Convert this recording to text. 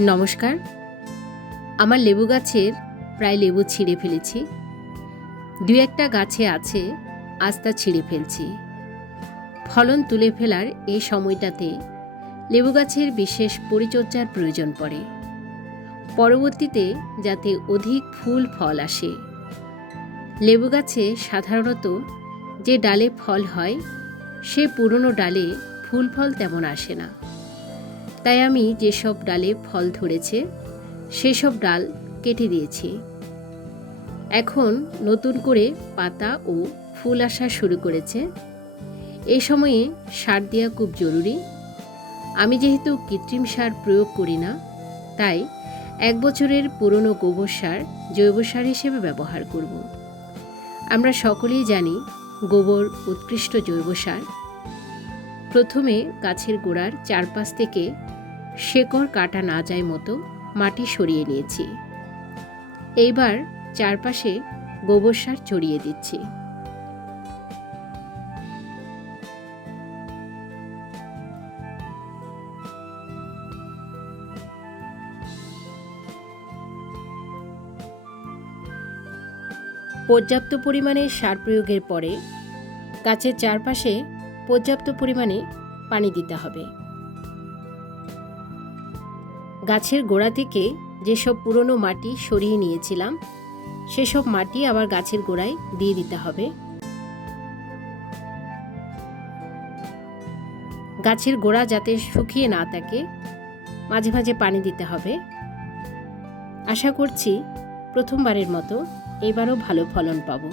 নমস্কার। আমার লেবু গাছের প্রায় লেবু ছিঁড়ে ফেলেছি। ২-১টা গাছে আছে, আজ তা ছিঁড়ে ফেলছি। ফলন তুলে ফেলার এই সময়টাতে লেবু গাছের বিশেষ পরিচর্যার প্রয়োজন পড়ে, পরবর্তীতে যাতে অধিক ফুল ফল আসে। লেবু গাছে সাধারণত যে ডালে ফল হয়, সে পুরনো ডালে ফুল ফল তেমন আসে না। তাই আমি যেসব ডালে ফল ধরেছে সেসব ডাল কেটে দিয়েছি। এখন নতুন করে পাতা ও ফুল আসা শুরু করেছে। এই সময়ে সার দেওয়া খুব জরুরি। আমি যেহেতু কৃত্রিম সার প্রয়োগ করি না, তাই ১ বছরের পুরনো গোবর সার জৈব সার হিসেবে ব্যবহার করব। আমরা সকলেই জানি গোবর উৎকৃষ্ট জৈব সার। প্রথমে গাছের গোড়ার চারপাশ থেকে শেকড় কাটা না যায় মতো মাটি সরিয়ে নিয়েছি। এইবার চারপাশে গোবর সার ছড়িয়ে দিচ্ছি। পর্যাপ্ত পরিমাণে সার প্রয়োগের পরে গাছের চারপাশে পর্যাপ্ত পরিমাণে পানি দিতে হবে। গাছের গোড়া থেকে যেসব পুরনো মাটি সরিয়ে নিয়েছিলাম, সেসব মাটি আবার গাছের গোড়ায় দিয়ে দিতে হবে। গাছের গোড়া যাতে শুকিয়ে না থাকে, মাঝে মাঝে পানি দিতে হবে। আশা করছি প্রথমবারের মতো এবারও ভালো ফলন পাবো।